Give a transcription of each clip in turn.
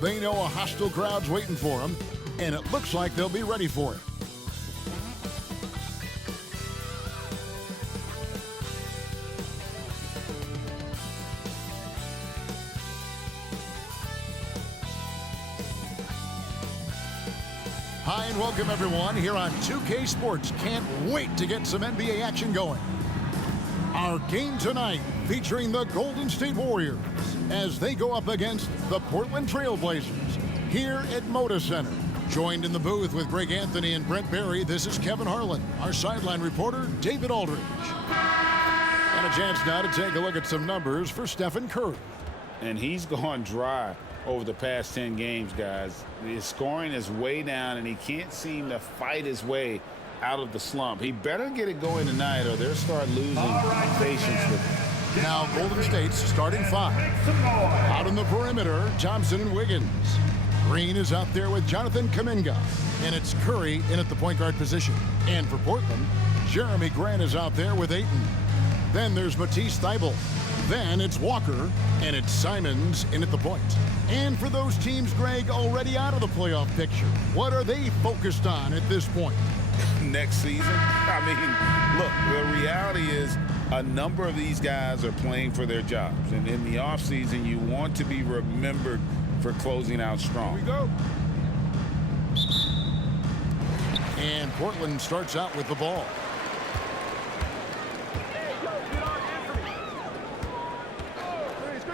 They know a hostile crowd's waiting for them, and it looks like they'll be ready for it. Hi and welcome everyone here on 2K Sports. Can't wait to get some NBA action going. Our game tonight featuring the Golden State Warriors as they go up against the Portland Trailblazers here at Moda Center. Joined in the booth with Greg Anthony and Brent Barry, this is Kevin Harlan, our sideline reporter, David Aldridge. And a chance now to take a look at some numbers for Stephen Curry. And he's gone dry over the past 10 games, guys. His scoring is way down, and he can't seem to fight his way out of the slump. He better get it going tonight, or they'll start losing patience with him. Now Golden State's starting five. Out on the perimeter, Thompson and Wiggins. Green is out there with Jonathan Kuminga. And it's Curry in at the point guard position. And for Portland, Jeremy Grant is out there with Ayton. Then there's Matisse Thybulle. Then it's Walker, and it's Simons in at the point. And for those teams, Greg, already out of the playoff picture, what are they focused on at this point? Next season? I mean, look, the reality is a number of these guys are playing for their jobs. And in the offseason, you want to be remembered for closing out strong. Here we go. And Portland starts out with the ball.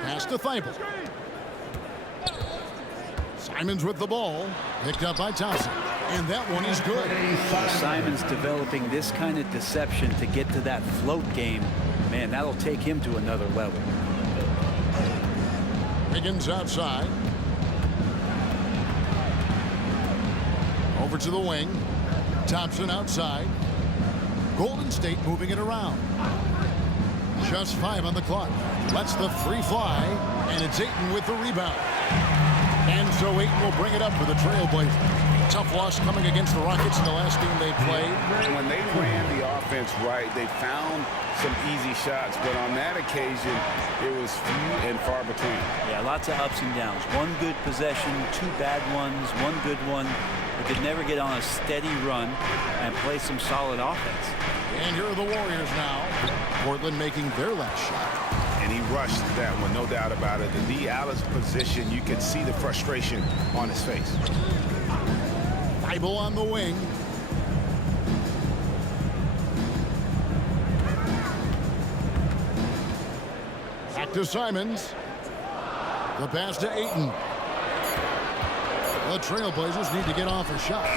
Pass to Thybulle. Simons with the ball. Picked up by Thompson. And that one is good. Simons developing this kind of deception to get to that float game. Man, that'll take him to another level. Wiggins outside. Over to the wing. Thompson outside. Golden State moving it around. Just 5 on the clock. Lets the three fly. And it's Ayton with the rebound. And so Ayton will bring it up for the Trailblazers. Tough loss coming against the Rockets in the last game they played. When they ran the offense right, they found some easy shots, but on that occasion, it was few and far between. Yeah, lots of ups and downs. One good possession, 2 bad ones, 1 good one. They could never get on a steady run and play some solid offense. And here are the Warriors now. Portland making their last shot. And he rushed that one, no doubt about it. To be out of position, you could see the frustration on his face. Thybulle on the wing. Back to Simons. The pass to Ayton. The Trailblazers need to get off a shot.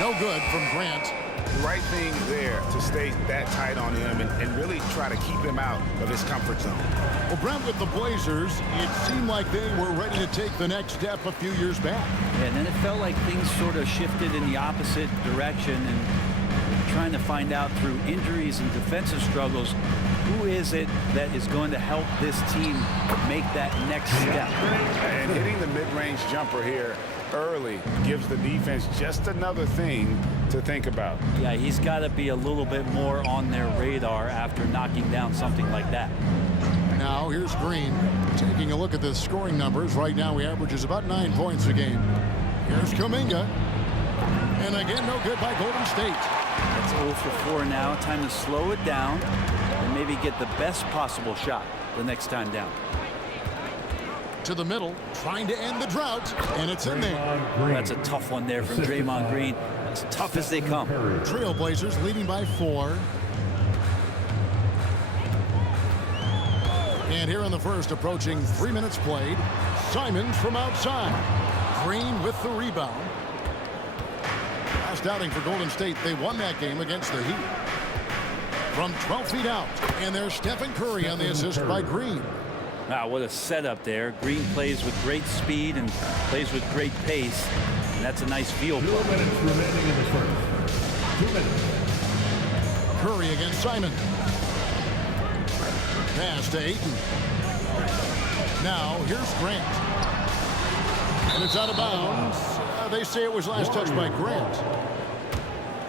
No good from Grant. The right thing there to stay that tight on him and really try to keep him out of his comfort zone. Well, Brent, with the Blazers, it seemed like they were ready to take the next step a few years back. Yeah, and then it felt like things sort of shifted in the opposite direction, and trying to find out through injuries and defensive struggles, who is it that is going to help this team make that next step? And hitting the mid-range jumper here early gives the defense just another thing to think about. Yeah, he's got to be a little bit more on their radar after knocking down something like that. Now here's Green taking a look at the scoring numbers. Right now he averages about 9 points a game. Here's Kuminga. And again, no good by Golden State. That's 0 for 4 now. Time to slow it down and maybe get the best possible shot the next time down. To the middle, trying to end the drought, and it's in there. That's a tough one there from Draymond Green. As tough as they come. Trailblazers leading by 4. And here in the first, approaching 3 minutes played, Simons from outside. Green with the rebound. Last outing for Golden State, they won that game against the Heat. From 12 feet out, and there's Stephen Curry on the assist by Green. Wow, what a setup there. Green plays with great speed and plays with great pace. And that's a nice field play. 2 minutes remaining in the first. 2 minutes. Curry against Simon. Pass to Ayton. Now here's Grant. And it's out of bounds. They say it was last touched by Grant.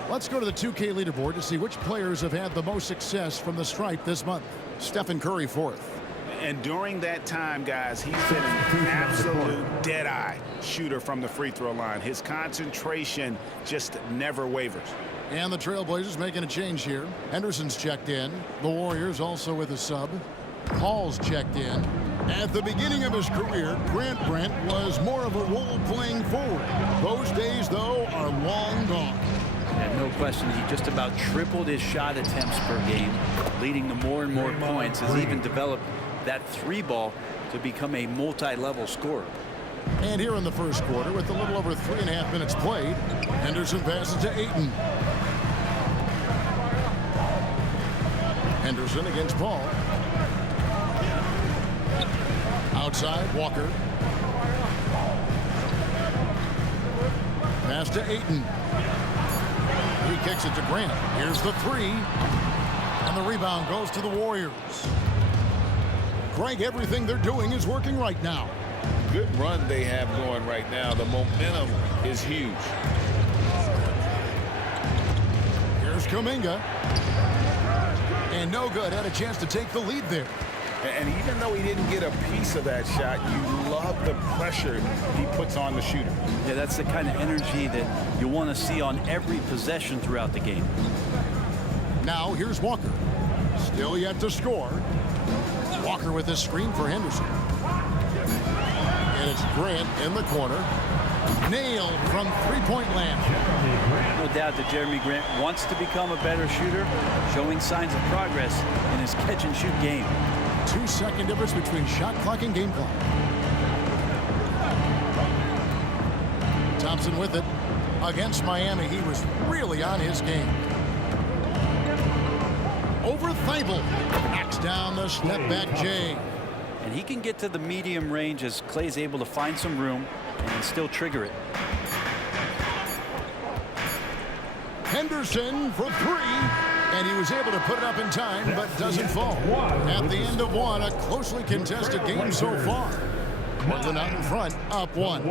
Let's go to the 2K leaderboard to see which players have had the most success from the stripe this month. Stephen Curry fourth. And during that time, guys, he's been an absolute dead-eye shooter from the free throw line. His concentration just never wavers. And the Trailblazers making a change here. Henderson's checked in. The Warriors also with a sub. Paul's checked in. At the beginning of his career, Grant Brent was more of a role-playing forward. Those days, though, are long gone. And no question, he just about tripled his shot attempts per game, leading to more and more points. Has even developed that three ball to become a multi-level scorer. And here in the first quarter, with a little over 3.5 minutes played, Henderson passes to Ayton. Henderson against Paul. Outside, Walker. Pass to Ayton. He kicks it to Grant. Here's the three. And the rebound goes to the Warriors. Greg, everything they're doing is working right now. Good run they have going right now. The momentum is huge. Here's Kuminga. And no good. Had a chance to take the lead there. And even though he didn't get a piece of that shot, you love the pressure he puts on the shooter. Yeah, that's the kind of energy that you want to see on every possession throughout the game. Now here's Walker. Still yet to score. Walker with a screen for Henderson. And it's Grant in the corner. Nailed from three-point land. No doubt that Jeremy Grant wants to become a better shooter, showing signs of progress in his catch-and-shoot game. 2-second difference between shot clock and game clock. Thompson with it. Against Miami, he was really on his game. Over Thibault. Knocks down the step-back J. And he can get to the medium range as Clay's able to find some room and still trigger it. Henderson for three. And he was able to put it up in time, but doesn't fall. At the end of one, a closely contested game so far. Portland out in front, up one.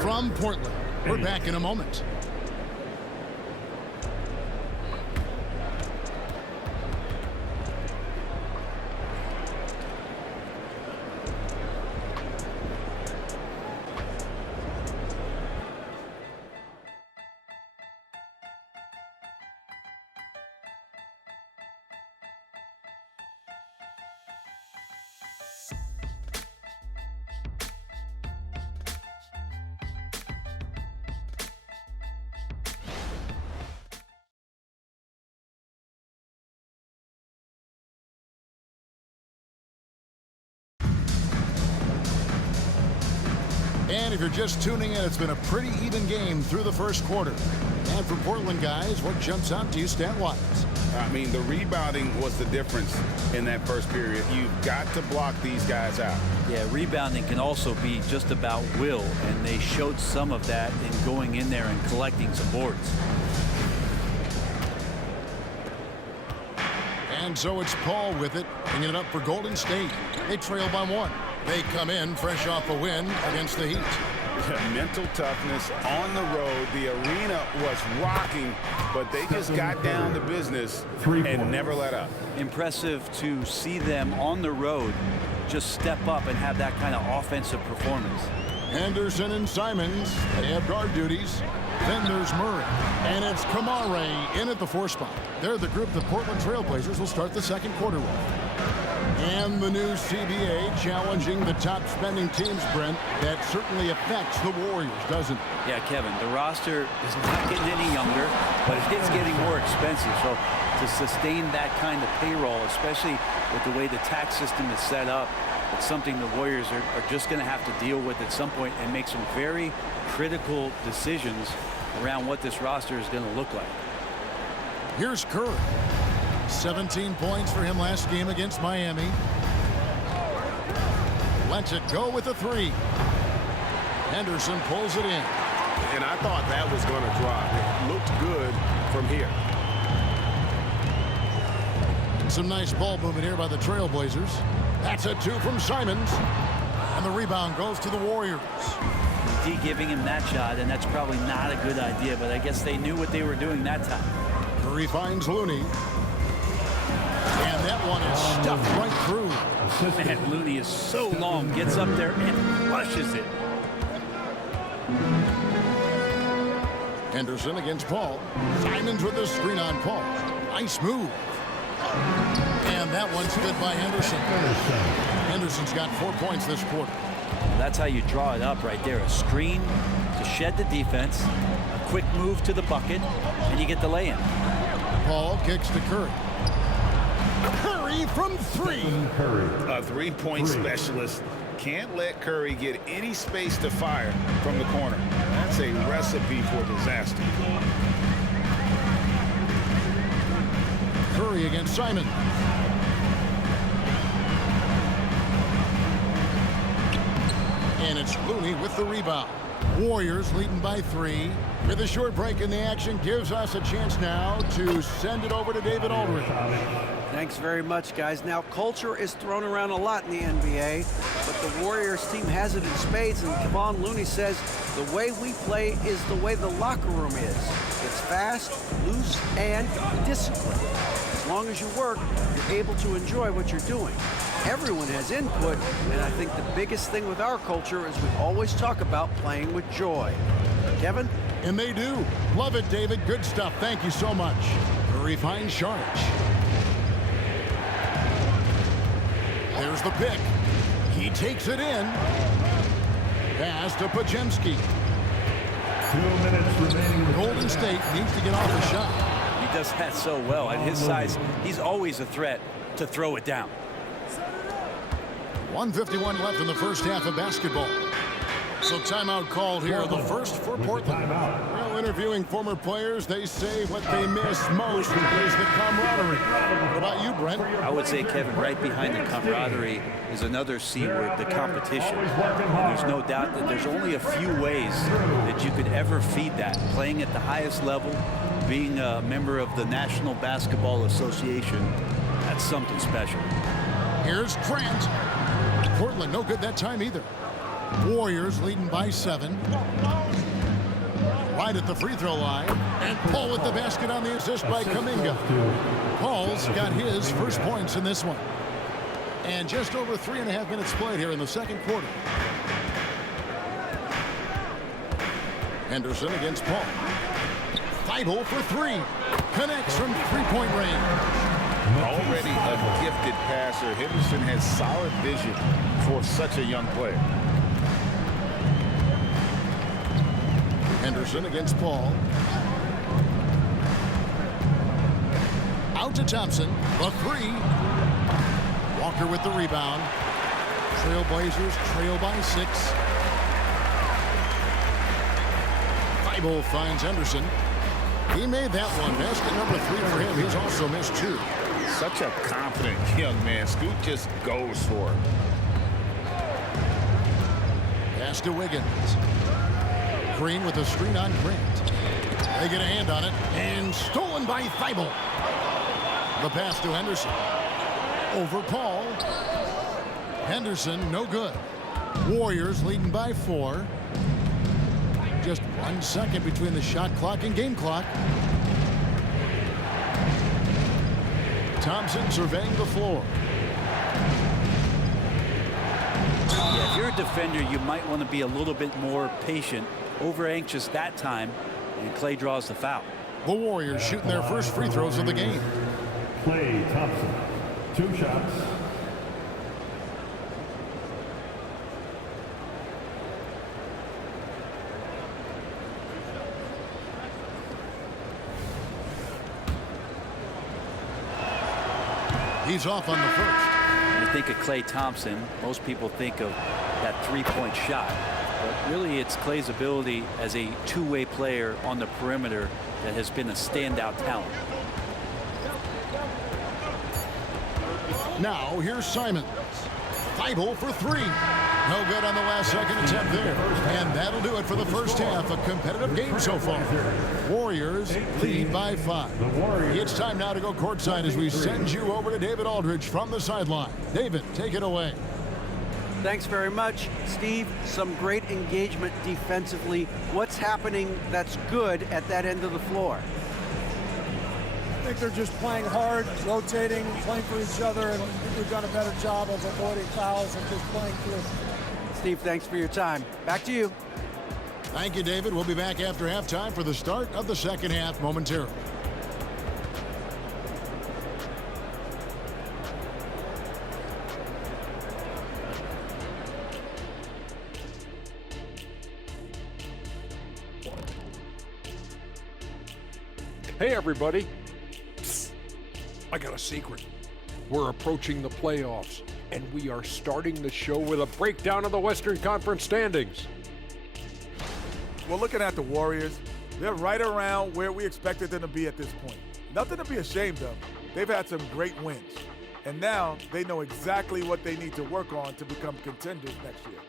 From Portland. We're back in a moment. And if you're just tuning in, it's been a pretty even game through the first quarter. And for Portland guys, what jumps out to you stat-wise? I mean, the rebounding was the difference in that first period. You've got to block these guys out. Yeah, rebounding can also be just about will, and they showed some of that in going in there and collecting some boards. And so it's Paul with it, bringing it up for Golden State. They trail by one. They come in fresh off a win against the Heat. Mental toughness on the road. The arena was rocking, but they just got down to business and never let up. Impressive to see them on the road just step up and have that kind of offensive performance. Henderson and Simons, they have guard duties. Then there's Murray. And it's Kamare in at the 4 spot. They're the group the Portland Trailblazers will start the second quarter with. And the new CBA challenging the top spending teams, Brent. That certainly affects the Warriors, doesn't it? Yeah, Kevin, the roster is not getting any younger, but it's getting more expensive. So to sustain that kind of payroll, especially with the way the tax system is set up, it's something the Warriors are just going to have to deal with at some point and make some very critical decisions around what this roster is going to look like. Here's Curry. 17 points for him last game against Miami. Lets it go with a 3. Henderson pulls it in. And I thought that was going to drop. It looked good from here. Some nice ball movement here by the Trailblazers. That's a 2 from Simons. And the rebound goes to the Warriors. D giving him that shot, and that's probably not a good idea, but I guess they knew what they were doing that time. Curry finds Looney. And that one is stuffed right through. Man, Looney is so long, gets up there and flushes it. Henderson against Paul. Simons with the screen on Paul. Nice move. And that one's good by Henderson. Henderson's got 4 points this quarter. That's how you draw it up right there. A screen to shed the defense, a quick move to the bucket, and you get the lay-in. Paul kicks to Curry. Curry from 3. A three-point specialist. Can't let Curry get any space to fire from the corner. That's a recipe for disaster. Curry against Simon. And it's Looney with the rebound. Warriors leading by 3. With a short break in the action, gives us a chance now to send it over to David Aldridge. Thanks very much, guys. Now, culture is thrown around a lot in the NBA, but the Warriors team has it in spades, and Kevon Looney says the way we play is the way the locker room is. It's fast, loose, and disciplined. As long as you work, you're able to enjoy what you're doing. Everyone has input, and I think the biggest thing with our culture is we always talk about playing with joy. Kevin? And they do. Love it, David. Good stuff. Thank you so much. Curry finds Sharch. There's the pick. He takes it in. Pass to Podziemski. 2 minutes remaining. Golden State needs to get off the shot. He does that so well. At his size, he's always a threat to throw it down. 1:51 left in the first half of basketball. So timeout called here, the first for Portland. Well, interviewing former players, they say what they miss most is the camaraderie. What about you, Brent? I would say, Kevin, right behind the camaraderie is another C word, the competition. And there's no doubt that there's only a few ways that you could ever feed that. Playing at the highest level, being a member of the National Basketball Association, that's something special. Here's Grant. Portland, no good that time either. Warriors leading by 7. Right at the free throw line. And Paul with the basket on the assist by Kuminga. Paul's got his first points in this one. And just over 3.5 minutes played here in the second quarter. Henderson against Paul. Feibel for 3. Connects from three-point range. Already a gifted passer, Henderson has solid vision for such a young player. Henderson against Paul. Out to Thompson. The 3. Walker with the rebound. Trailblazers trail by 6. Feibel finds Henderson. He made that one. Basket number 3 for him. He's also missed 2. Such a confident young man. Scoot just goes for it. Pass to Wiggins. Green with a screen on Grant. They get a hand on it. And stolen by Feibel. The pass to Henderson. Over Paul. Henderson, no good. Warriors leading by 4. Just 1 second between the shot clock and game clock. Thompson surveying the floor. Yeah, if you're a defender, you might want to be a little bit more patient, over anxious that time, and Clay draws the foul. The Warriors shooting their first free throws of the game. Clay Thompson, 2 shots. He's off on the first. When you think of Clay Thompson, most people think of that three-point shot. But really, it's Clay's ability as a two-way player on the perimeter that has been a standout talent. Now, here's Simons. Feibel for 3. No good on the last second attempt there. And that'll do it for the first half. A competitive game so far. Warriors lead by 5. It's time now to go courtside as we send you over to David Aldridge from the sideline. David, take it away. Thanks very much, Steve. Some great engagement defensively. What's happening that's good at that end of the floor? think they're just playing hard, rotating, playing for each other, and we've done a better job of avoiding fouls and just playing through. Steve, thanks for your time. Back to you. Thank you, David. We'll be back after halftime for the start of the second half momentarily. Hey, everybody. Psst. I got a secret. We're approaching the playoffs, and we are starting the show with a breakdown of the Western Conference standings. Well, looking at the Warriors, they're right around where we expected them to be at this point. Nothing to be ashamed of. They've had some great wins, and now they know exactly what they need to work on to become contenders next year.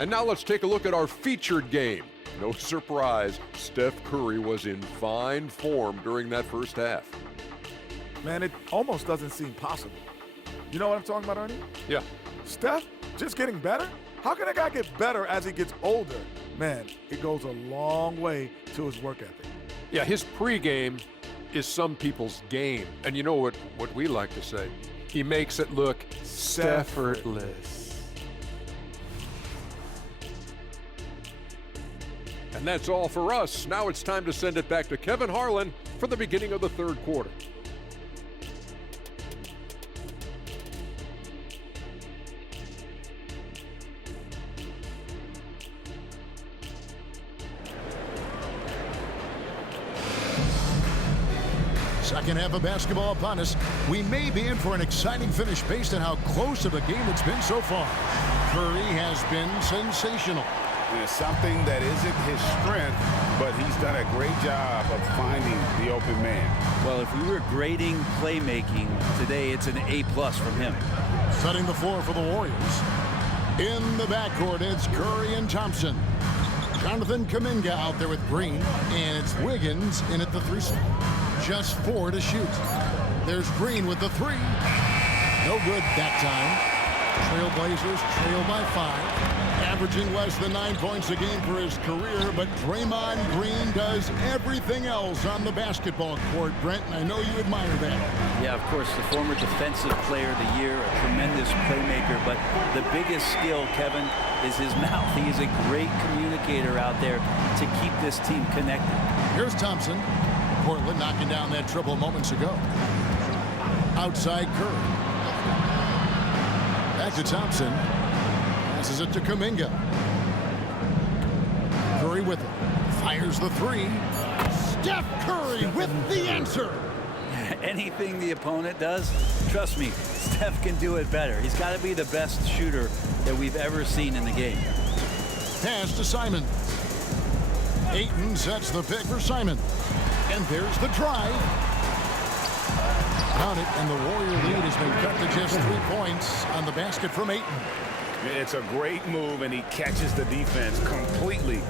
And now let's take a look at our featured game. No surprise, Steph Curry was in fine form during that first half. Man, it almost doesn't seem possible. You know what I'm talking about, Ernie? Yeah. Steph just getting better? How can a guy get better as he gets older? Man, it goes a long way to his work ethic. Yeah, his pregame is some people's game. And you know what we like to say? He makes it look Steffortless. And that's all for us. Now it's time to send it back to Kevin Harlan for the beginning of the third quarter. Second half of basketball upon us. We may be in for an exciting finish based on how close of a game it's been so far. Curry has been sensational. It's something that isn't his strength, but he's done a great job of finding the open man. Well, if we were grading playmaking today, it's an A+ from him. Setting the floor for the Warriors. In the backcourt, it's Curry and Thompson. Jonathan Kuminga out there with Green, and it's Wiggins in at the 3 spot. Just 4 to shoot. There's Green with the 3. No good that time. Trailblazers trail by 5. Averaging less than 9 points a game for his career, but Draymond Green does everything else on the basketball court, Brent, and I know you admire that. Yeah, of course, the former Defensive Player of the Year, a tremendous playmaker, but the biggest skill, Kevin, is his mouth. He is a great communicator out there to keep this team connected. Here's Thompson. Portland knocking down that triple moments ago. Outside Curry. Back to Thompson. Passes it to Kuminga. Curry with it. Fires the 3. Steph Curry with the answer. Anything the opponent does, trust me, Steph can do it better. He's got to be the best shooter that we've ever seen in the game. Pass to Simon. Ayton sets the pick for Simon. And there's the drive. Count it, and the Warrior lead has been cut to just 3 points on the basket from Ayton. It's a great move, and he catches the defense completely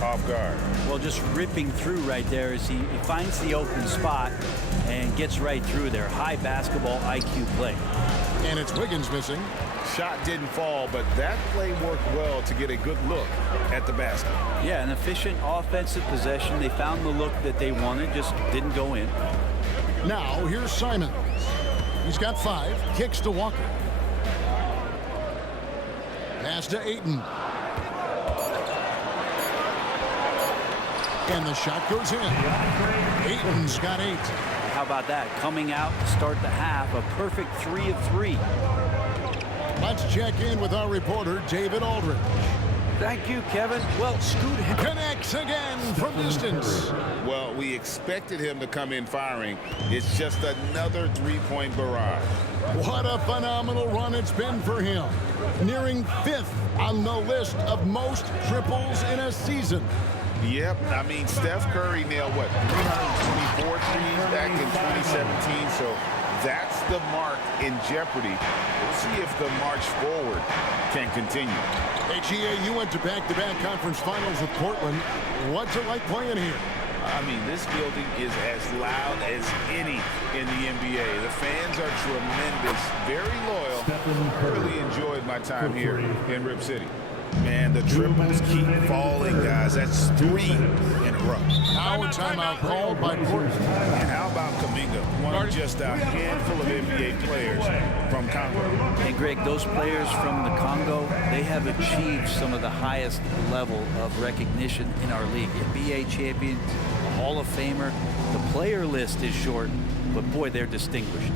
off guard. Well, just ripping through right there as he finds the open spot and gets right through there. High basketball IQ play. And it's Wiggins missing. Shot didn't fall, but that play worked well to get a good look at the basket. Yeah, an efficient offensive possession. They found the look that they wanted, just didn't go in. Now, here's Simons. He's got 5. Kicks to Walker. Pass to Ayton. And the shot goes in. Ayton's got 8. How about that? Coming out to start the half, a perfect 3 of 3. Let's check in with our reporter, David Aldridge. Thank you, Kevin. Well, Scoot Connects again from distance. Well, we expected him to come in firing. It's just another 3-point barrage. What a phenomenal run it's been for him. Nearing 5th on the list of most triples in a season. Yep, I mean, Steph Curry nailed, 324 threes back in 2017, so that's the mark in jeopardy. We'll see if the march forward can continue. Hey, GA, you went to back-to-back conference finals with Portland. What's it like playing here? I mean, this building is as loud as any in the NBA. The fans are tremendous, very loyal. Really enjoyed my time here in Rip City. Man, the triples keep falling, guys. That's 3 in a row. Now a timeout called by Portland. And how about Kuminga, one of just a handful of NBA players from Congo? And Greg, those players from the Congo, they have achieved some of the highest level of recognition in our league. NBA champions, a Hall of Famer. The player list is short, but boy, they're distinguished.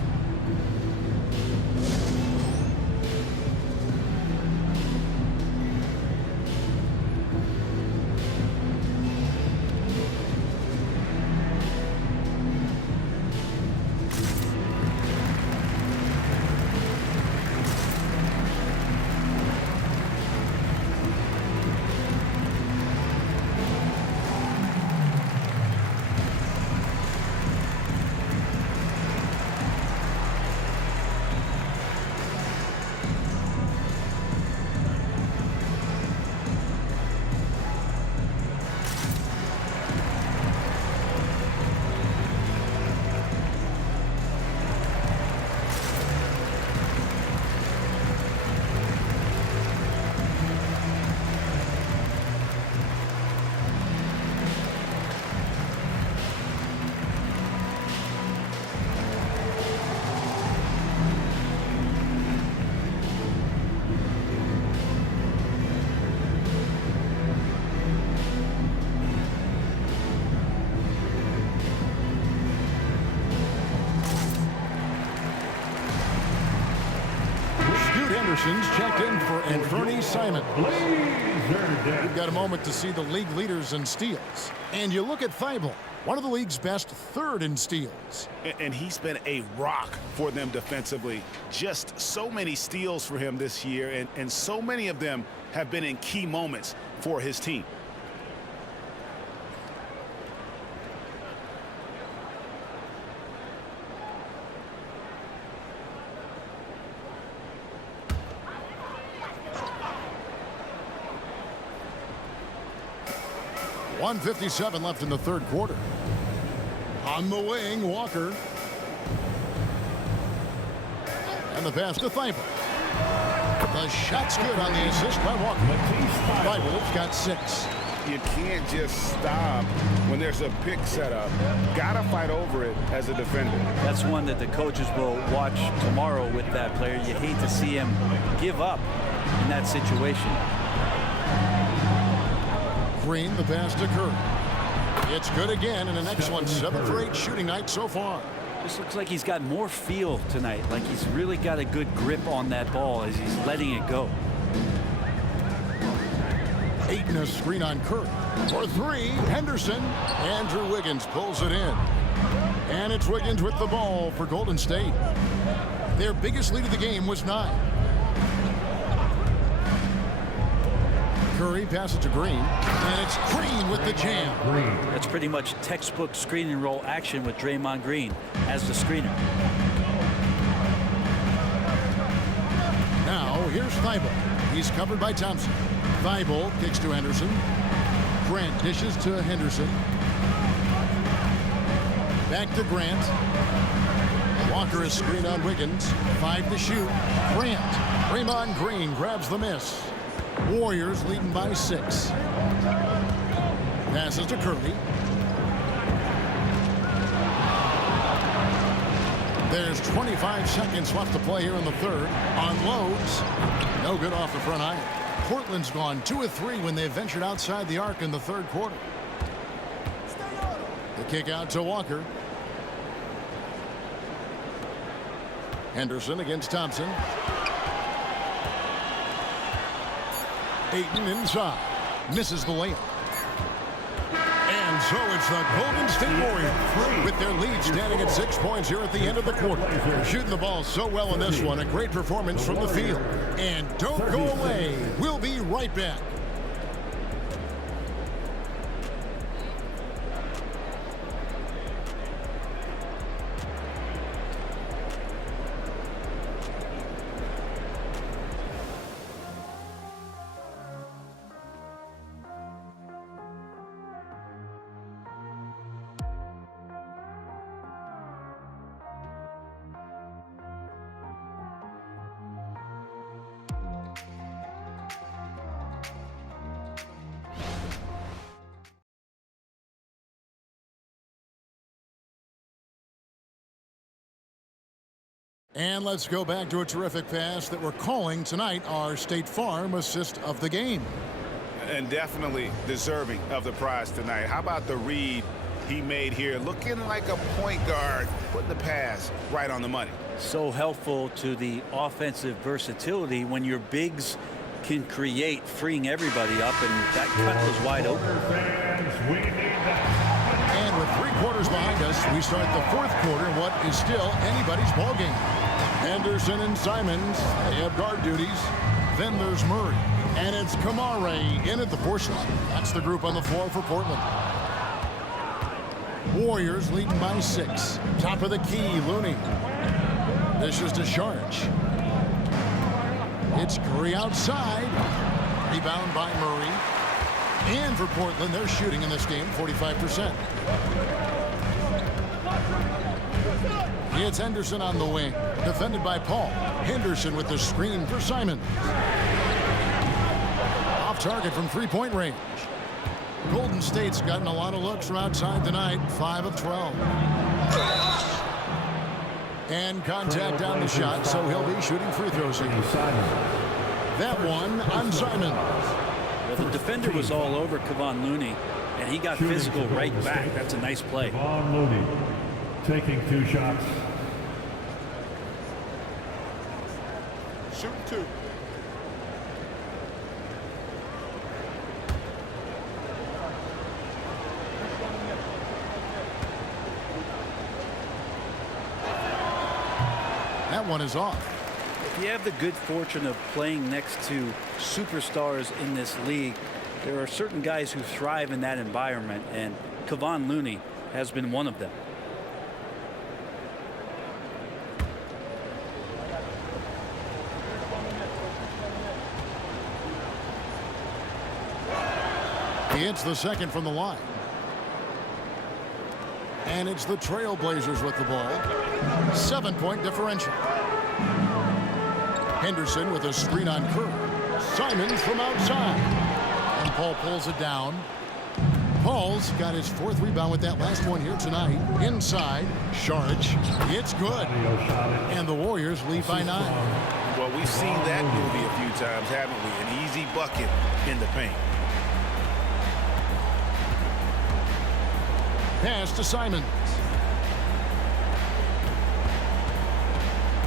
Anderson's checked in for Anthony Simon. We've got a moment to see the league leaders in steals. And you look at Thibault, one of the league's best, 3rd in steals. And he's been a rock for them defensively. Just so many steals for him this year, and so many of them have been in key moments for his team. .157 left in the 3rd quarter. On the wing, Walker. And the pass to Thibault. The shot's good on the assist by Walker. Thibault's got 6. You can't just stop when there's a pick set up. Gotta fight over it as a defender. That's one that the coaches will watch tomorrow with that player. You hate to see him give up in that situation. Green, the pass to Curry. It's good again, and an excellent 7 for 8 shooting night so far. This looks like he's got more feel tonight, like he's really got a good grip on that ball as he's letting it go. Ayton a screen on Curry. For 3, Henderson. Andrew Wiggins pulls it in. And it's Wiggins with the ball for Golden State. Their biggest lead of the game was 9. Curry passes to Green, and it's Green with the jam. That's pretty much textbook screen and roll action with Draymond Green as the screener. Now here's Thibault. He's covered by Thompson. Thibault kicks to Henderson. Grant dishes to Henderson. Back to Grant. Walker is screened on Wiggins. 5 to shoot. Grant. Draymond Green grabs the miss. Warriors leading by 6. Passes to Curry. There's 25 seconds left to play here in the 3rd. Unloads. No good off the front iron. Portland's gone 2 of 3 when they ventured outside the arc in the 3rd quarter. The kick out to Walker. Henderson against Thompson. Ayton inside. Misses the layup. And so it's the Golden State Warriors with their lead standing at 6 points here at the end of the quarter. They're shooting the ball so well in this one. A great performance from the field. And don't go away. We'll be right back. And let's go back to a terrific pass that we're calling tonight our State Farm assist of the game. And definitely deserving of the prize tonight. How about the read he made here? Looking like a point guard, putting the pass right on the money. So helpful to the offensive versatility when your bigs can create, freeing everybody up, and that cut was wide open. And with 3 quarters behind us, we start the 4th quarter in what is still anybody's ball game. Anderson and Simons, they have guard duties. Then there's Murray. And it's Kamare in at the 4 slot. That's the group on the floor for Portland. Warriors leading by 6. Top of the key, Looney. This is to Sharge. It's Curry outside. Rebound by Murray. And for Portland, they're shooting in this game 45%. It's Henderson on the wing. Defended by Paul. Henderson with the screen for Simon. Off target from 3-point range. Golden State's gotten a lot of looks from outside tonight. 5 of 12. And contact down the shot, so he'll be shooting free throws here. That one on Simon. Well, the defender was all over Kevon Looney, and he got physical right back. That's a nice play. Kevon Looney taking 2 shots. Shooting 2. That one is off. If you have the good fortune of playing next to superstars in this league, there are certain guys who thrive in that environment, and Kevon Looney has been one of them. He hits the second from the line. And it's the Trailblazers with the ball. 7-point differential. Henderson with a screen on Curry. Simons from outside. And Paul pulls it down. Paul's got his 4th rebound with that last one here tonight. Inside, Sharge. It's good. And the Warriors lead by 9. Well, we've seen that movie a few times, haven't we? An easy bucket in the paint. Pass to Simons.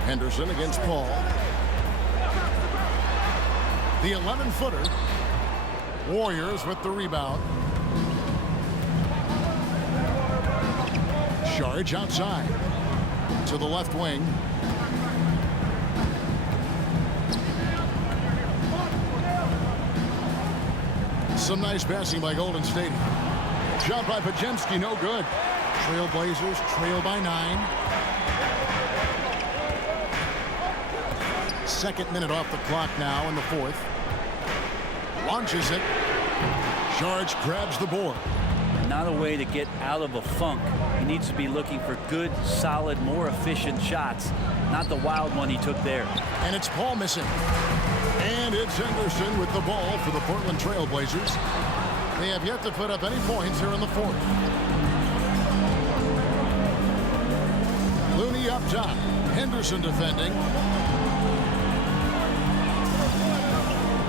Henderson against Paul. The 11-footer. Warriors with the rebound. Sharge outside to the left wing. Some nice passing by Golden State. Shot by Pajemski, no good. Trailblazers trail by 9. 2nd minute off the clock now in the 4th. Launches it. Sharge grabs the board. Not a way to get out of a funk. He needs to be looking for good, solid, more efficient shots, not the wild one he took there. And it's Paul missing. And it's Henderson with the ball for the Portland Trailblazers. They have yet to put up any points here in the 4th. Looney up top. Henderson defending.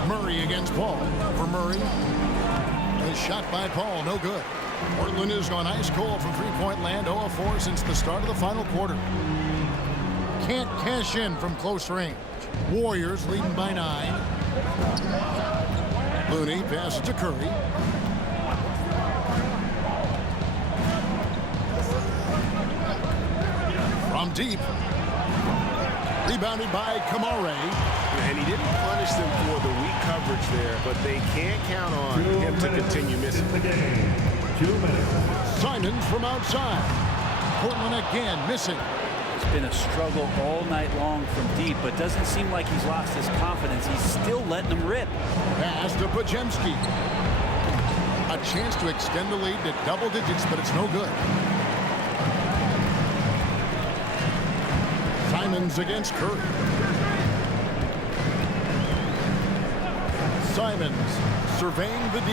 Murray against Paul. For Murray. A shot by Paul, no good. Portland has gone ice cold from 3-point land, 0 of 4 since the start of the final quarter. Can't cash in from close range. Warriors leading by 9. Looney passes to Curry. From deep. Rebounded by Kamare. And he didn't punish them for the weak coverage there, but they can't count on him to continue missing. 2 minutes. Simons from outside. Portland again missing. It's been a struggle all night long from deep, but doesn't seem like he's lost his confidence. He's still letting them rip. Pass to Pajemski. A chance to extend the lead to double digits, but it's no good. Simons against Curry. Simons surveying the D.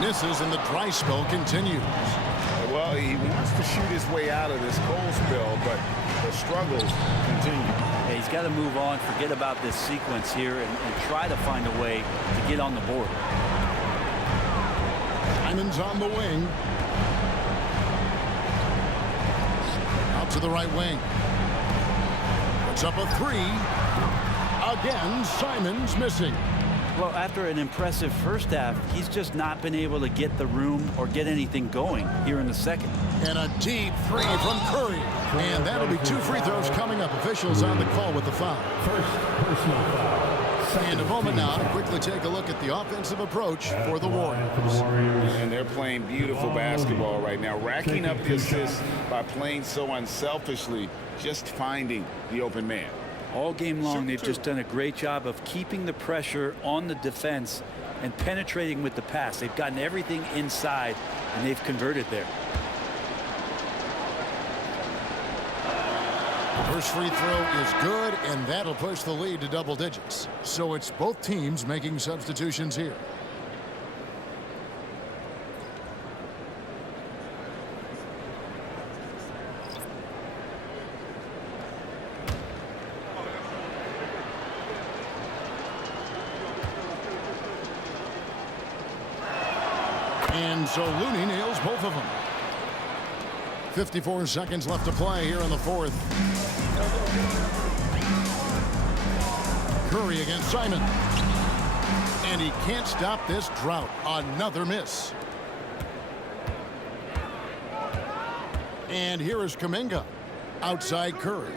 Misses and the dry spell continues. It Well, he wants to shoot his way out of this cold spell, but the struggles continue. Yeah, he's got to move on, forget about this sequence here, and try to find a way to get on the board. Simon's on the wing. Out to the right wing. Puts up a three. Again, Simon's missing. Well, after an impressive first half, he's just not been able to get the room or get anything going here in the second. And a deep three from Curry. And that'll be 2 free throws coming up. Officials on the call with the foul. First personal foul. And a moment now to quickly take a look at the offensive approach for the Warriors. And they're playing beautiful basketball right now, racking up the assists by playing so unselfishly, just finding the open man. All game long, they've just done a great job of keeping the pressure on the defense and penetrating with the pass. They've gotten everything inside, and they've converted there. First free throw is good, and that'll push the lead to double digits. So it's both teams making substitutions here. And so Looney nails both of them. 54 seconds left to play here in the fourth. Curry against Simon. And he can't stop this drought. Another miss. And here is Kuminga. Outside Curry.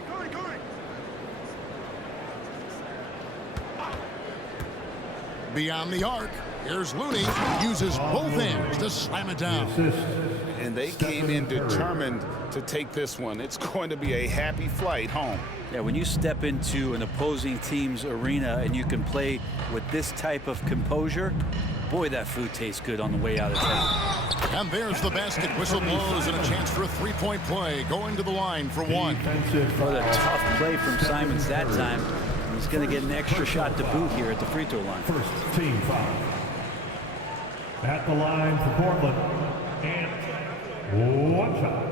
Beyond the arc. Here's Looney. Uses both hands to slam it down. And they came in determined to take this one. It's going to be a happy flight home. Yeah, when you step into an opposing team's arena and you can play with this type of composure, boy, that food tastes good on the way out of town. And there's the basket. Whistle blows and a chance for a three-point play. Going to the line for one. What a tough play from Simons that time. He's going to get an extra shot to boot here at the free throw line. First team foul. At the line for Portland. And one shot.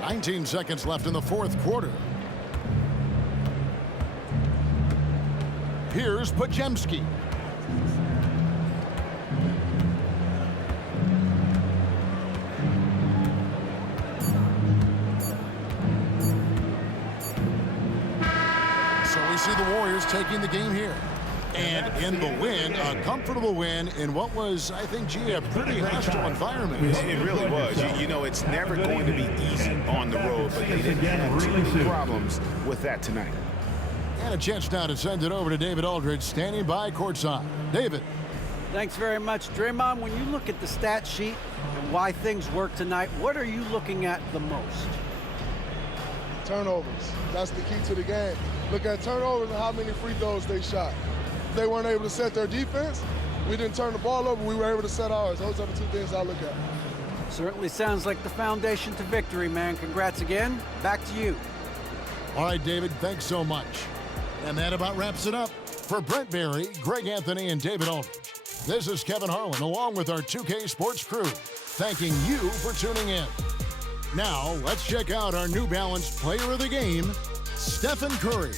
Nineteen seconds left in the fourth quarter. Here's Pajemski. So we see the Warriors taking the game here. And in the win, a comfortable win in what was, I think, gee, a pretty hostile environment. It really was. You know, it's never going to be easy on the road, but they didn't have too many problems with that tonight. And a chance now to send it over to David Aldridge, standing by courtside. David. Thanks very much, Draymond. When you look at the stat sheet and why things work tonight, what are you looking at the most? Turnovers. That's the key to the game. Look at turnovers and how many free throws they shot. If they weren't able to set their defense, we didn't turn the ball over, we were able to set ours. Those are the two things I look at. Certainly sounds like the foundation to victory, man. Congrats again. Back to you. All right, David, thanks so much. And that about wraps it up. For Brent Barry, Greg Anthony, and David Aldridge, this is Kevin Harlan, along with our 2K Sports crew, thanking you for tuning in. Now, let's check out our New Balance player of the game, Stephen Curry.